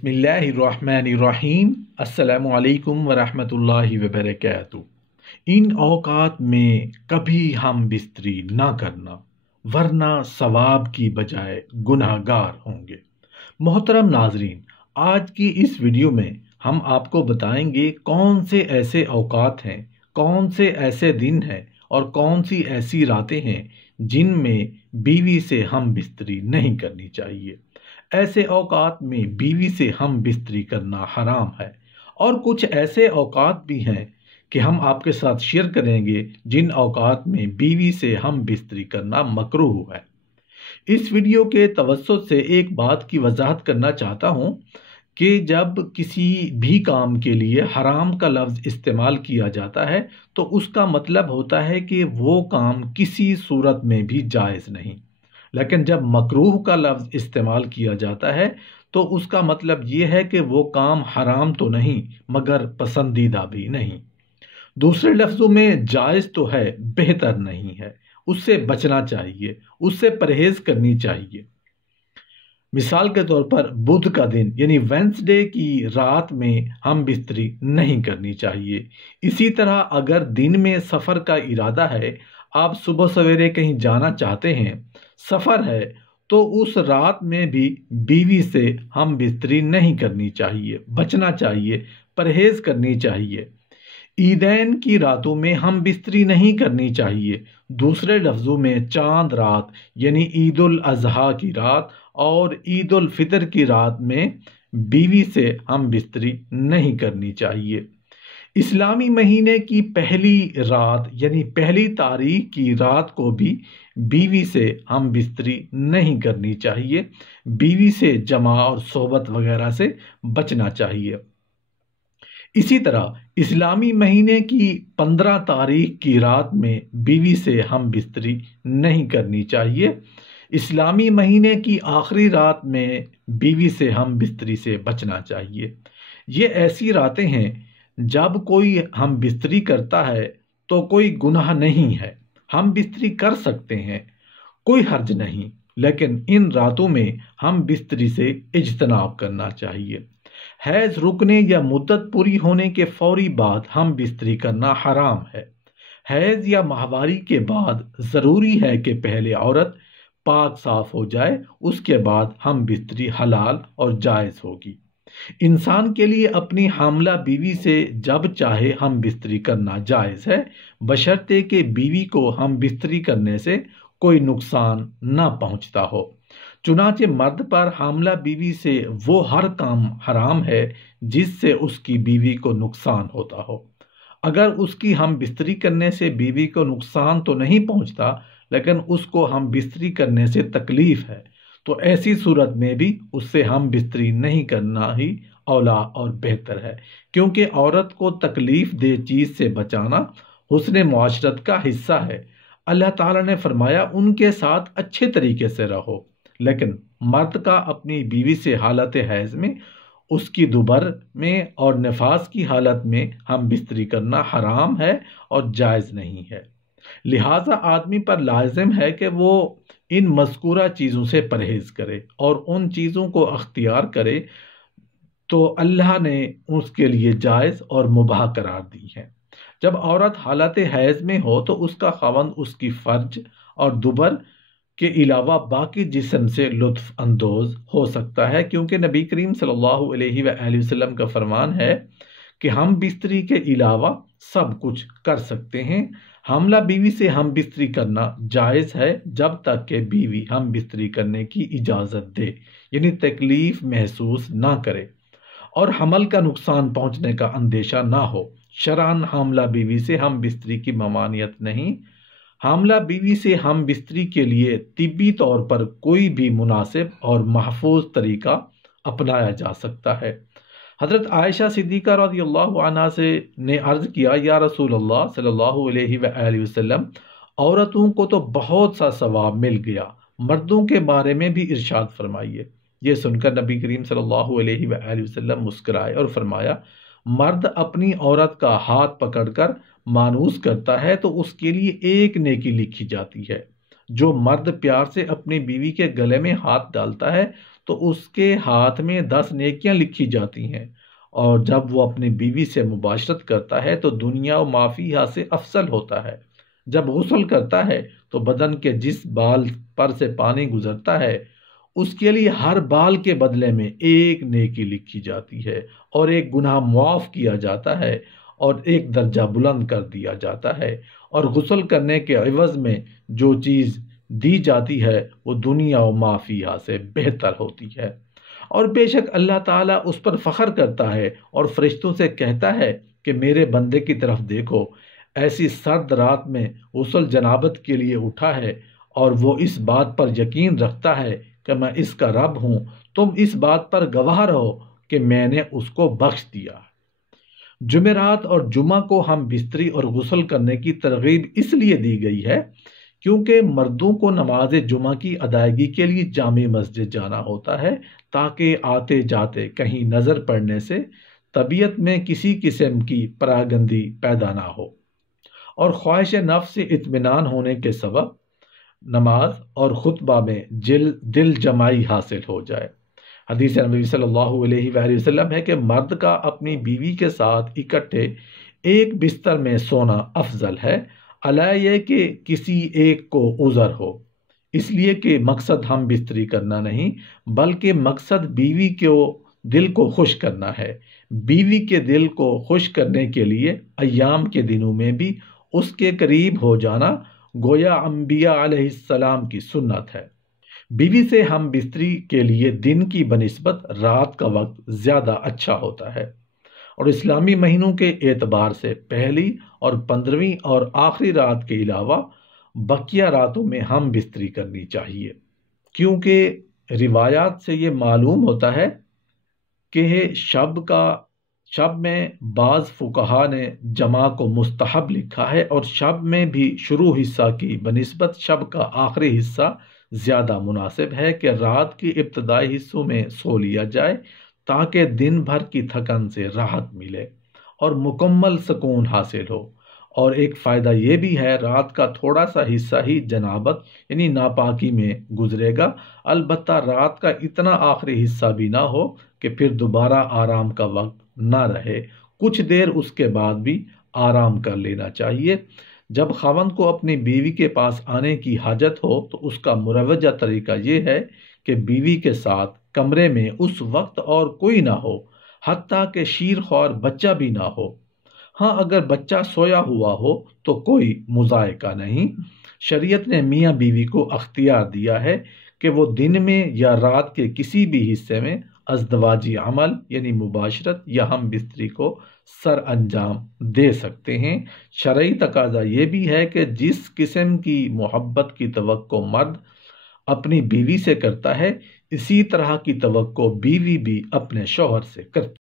بسم اللہ الرحمن الرحیم۔ السلام علیکم ورحمۃ اللہ وبرکاتہ۔ ان اوقات میں کبھی ہم بستری نہ کرنا، ورنہ ثواب کی بجائے گناہ گار ہوں گے۔ محترم ناظرین، آج کی اس ویڈیو میں ہم آپ کو بتائیں گے کون سے ایسے اوقات ہیں، کون سے ایسے دن ہیں اور کون سی ایسی راتیں ہیں جن میں بیوی سے ہم بستری نہیں کرنی چاہیے۔ ایسے اوقات میں بیوی سے ہم بستری کرنا حرام ہے، اور کچھ ایسے اوقات بھی ہیں کہ ہم آپ کے ساتھ شیئر کریں گے جن اوقات میں بیوی سے ہم بستری کرنا مکروہ ہے۔ اس ویڈیو کے توسط سے ایک بات کی وضاحت کرنا چاہتا ہوں کہ جب کسی بھی کام کے لیے حرام کا لفظ استعمال کیا جاتا ہے تو اس کا مطلب ہوتا ہے کہ وہ کام کسی صورت میں بھی جائز نہیں، لیکن جب مکروہ کا لفظ استعمال کیا جاتا ہے تو اس کا مطلب یہ ہے کہ وہ کام حرام تو نہیں مگر پسندیدہ بھی نہیں۔ دوسرے لفظوں میں جائز تو ہے، بہتر نہیں ہے، اس سے بچنا چاہیے، اس سے پرہیز کرنی چاہیے۔ مثال کے طور پر بدھ کا دن یعنی وینسڈے کی رات میں ہم بستری نہیں کرنی چاہیے۔ اسی طرح اگر دن میں سفر کا ارادہ ہے، آپ صبح سویرے کہیں جانا چاہتے ہیں، سفر ہے، تو اس رات میں بھی بیوی سے ہم بستری نہیں کرنی چاہیے، بچنا چاہیے، پرہیز کرنی چاہیے۔ عیدین کی راتوں میں ہم بستری نہیں کرنی چاہیے۔ دوسرے لفظوں میں چاند رات یعنی عید الاضحیٰ کی رات اور عید الفطر کی رات میں بیوی سے ہم بستری نہیں کرنی چاہیے۔ اسلامی مہینے کی پہلی رات یعنی پہلی تاریخ کی رات کو بھی بیوی سے ہم بستری نہیں کرنی چاہیے۔ بیوی سے جمع اور صحبت وغیرہ سے بچنا چاہیے۔ اسی طرح اسلامی مہینے کی 15 تاریخ کی رات میں بیوی سے ہم بستری نہیں کرنی چاہیے۔ اسلامی مہینے کی آخری رات میں بیوی سے ہم بستری سے بچنا چاہیے۔ یہ ایسی راتیں ہیں جب کوئی ہم بستری کرتا ہے تو کوئی گناہ نہیں ہے، ہم بستری کر سکتے ہیں، کوئی حرج نہیں، لیکن ان راتوں میں ہم بستری سے اجتناب کرنا چاہیے۔ حیض رکنے یا مدت پوری ہونے کے فوری بعد ہم بستری کرنا حرام ہے۔ حیض یا ماہواری کے بعد ضروری ہے کہ پہلے عورت پاک صاف ہو جائے، اس کے بعد ہم بستری حلال اور جائز ہوگی۔ انسان کے لیے اپنی حاملہ بیوی سے جب چاہے ہم بستری کرنا جائز ہے، بشرطے کہ بیوی کو ہم بستری کرنے سے کوئی نقصان نہ پہنچتا ہو۔ چنانچہ مرد پر حاملہ بیوی سے وہ ہر کام حرام ہے جس سے اس کی بیوی کو نقصان ہوتا ہو۔ اگر اس کی ہم بستری کرنے سے بیوی کو نقصان تو نہیں پہنچتا، لیکن اس کو ہم بستری کرنے سے تکلیف ہے، تو ایسی صورت میں بھی اس سے ہم بستری نہیں کرنا ہی اولا اور بہتر ہے، کیونکہ عورت کو تکلیف دہ چیز سے بچانا حسن معاشرت کا حصہ ہے۔ اللہ تعالیٰ نے فرمایا ان کے ساتھ اچھے طریقے سے رہو، لیکن مرد کا اپنی بیوی سے حالت حیض میں، اس کی دوبر میں اور نفاس کی حالت میں ہم بستری کرنا حرام ہے اور جائز نہیں ہے۔ لہٰذا آدمی پر لازم ہے کہ وہ ان مذکورہ چیزوں سے پرہیز کرے اور ان چیزوں کو اختیار کرے تو اللہ نے اس کے لیے جائز اور مباح قرار دی ہے۔ جب عورت حالت حیض میں ہو تو اس کا خاوند اس کی فرج اور دوبر کے علاوہ باقی جسم سے لطف اندوز ہو سکتا ہے، کیونکہ نبی کریم صلی اللہ علیہ وآلہ وسلم کا فرمان ہے کہ ہم بستری کے علاوہ سب کچھ کر سکتے ہیں۔ حاملہ بیوی سے ہم بستری کرنا جائز ہے جب تک کہ بیوی ہم بستری کرنے کی اجازت دے، یعنی تکلیف محسوس نہ کرے اور حمل کا نقصان پہنچنے کا اندیشہ نہ ہو۔ شرعاً حاملہ بیوی سے ہم بستری کی ممانعت نہیں۔ حاملہ بیوی سے ہم بستری کے لیے طبی طور پر کوئی بھی مناسب اور محفوظ طریقہ اپنایا جا سکتا ہے۔ حضرت عائشہ صدیقہ رضی اللہ عنہا نے عرض کیا، یا رسول اللہ صلی اللہ علیہ وآلہ وسلم، عورتوں کو تو بہت سا ثواب مل گیا، مردوں کے بارے میں بھی ارشاد فرمائیے۔ یہ سن کر نبی کریم صلی اللہ علیہ وآلہ وسلم مسکرائے اور فرمایا، مرد اپنی عورت کا ہاتھ پکڑ کر مانوس کرتا ہے تو اس کے لیے ایک نیکی لکھی جاتی ہے۔ جو مرد پیار سے اپنی بیوی کے گلے میں ہاتھ ڈالتا ہے تو اس کے ہاتھ میں 10 نیکیاں لکھی جاتی ہیں، اور جب وہ اپنی بیوی سے مباشرت کرتا ہے تو دنیا و ما فیہا سے افضل ہوتا ہے۔ جب غسل کرتا ہے تو بدن کے جس بال پر سے پانی گزرتا ہے اس کے لیے ہر بال کے بدلے میں ایک نیکی لکھی جاتی ہے، اور ایک گناہ معاف کیا جاتا ہے، اور ایک درجہ بلند کر دیا جاتا ہے، اور غسل کرنے کے عوض میں جو چیز دی جاتی ہے وہ دنیا و ما فیہا سے بہتر ہوتی ہے۔ اور بے شک اللہ تعالیٰ اس پر فخر کرتا ہے اور فرشتوں سے کہتا ہے کہ میرے بندے کی طرف دیکھو، ایسی سرد رات میں غسل جنابت کے لیے اٹھا ہے، اور وہ اس بات پر یقین رکھتا ہے کہ میں اس کا رب ہوں، تم اس بات پر گواہ رہو کہ میں نے اس کو بخش دیا۔ جمعرات اور جمعہ کو ہم بستری اور غسل کرنے کی ترغیب اس لیے دی گئی ہے کیونکہ مردوں کو نماز جمعہ کی ادائیگی کے لیے جامع مسجد جانا ہوتا ہے، تاکہ آتے جاتے کہیں نظر پڑنے سے طبیعت میں کسی قسم کی پراگندی پیدا نہ ہو، اور خواہش نفس سے اطمینان ہونے کے سبب نماز اور خطبہ میں دل جمائی حاصل ہو جائے۔ حدیث نبی صلی اللہ علیہ وآلہ وسلم ہے کہ مرد کا اپنی بیوی کے ساتھ اکٹھے ایک بستر میں سونا افضل ہے، علیہ یہ کہ کسی ایک کو عذر ہو، اس لیے کہ مقصد ہم بستری کرنا نہیں بلکہ مقصد بیوی کے دل کو خوش کرنا ہے۔ بیوی کے دل کو خوش کرنے کے لیے ایام کے دنوں میں بھی اس کے قریب ہو جانا گویا انبیاء علیہ السلام کی سنت ہے۔ بیوی سے ہم بستری کے لیے دن کی بنسبت رات کا وقت زیادہ اچھا ہوتا ہے، اور اسلامی مہینوں کے اعتبار سے پہلی اور 15ویں اور آخری رات کے علاوہ بقیہ راتوں میں ہم بستری کرنی چاہیے، کیونکہ روایات سے یہ معلوم ہوتا ہے کہ شب میں بعض فقہا نے جمع کو مستحب لکھا ہے، اور شب میں بھی شروع حصہ کی بنسبت شب کا آخری حصہ زیادہ مناسب ہے کہ رات کی ابتدائی حصوں میں سو لیا جائے تاکہ دن بھر کی تھکن سے راحت ملے اور مکمل سکون حاصل ہو۔ اور ایک فائدہ یہ بھی ہے، رات کا تھوڑا سا حصہ ہی جنابت یعنی ناپاکی میں گزرے گا، البتہ رات کا اتنا آخری حصہ بھی نہ ہو کہ پھر دوبارہ آرام کا وقت نہ رہے، کچھ دیر اس کے بعد بھی آرام کر لینا چاہیے۔ جب خاوند کو اپنی بیوی کے پاس آنے کی حاجت ہو تو اس کا مروجہ طریقہ یہ ہے کہ بیوی کے ساتھ کمرے میں اس وقت اور کوئی نہ ہو، حتیٰ کہ شیرخوار بچہ بھی نہ ہو۔ ہاں، اگر بچہ سویا ہوا ہو تو کوئی مضائقہ نہیں۔ شریعت نے میاں بیوی کو اختیار دیا ہے کہ وہ دن میں یا رات کے کسی بھی حصے میں ازدواجی عمل یعنی مباشرت یا ہم بستری کو سر انجام دے سکتے ہیں۔ شرعی تقاضا یہ بھی ہے کہ جس قسم کی محبت کی توقع مرد اپنی بیوی سے کرتا ہے، اسی طرح کی توقع بیوی بھی اپنے شوہر سے کرتی ہے۔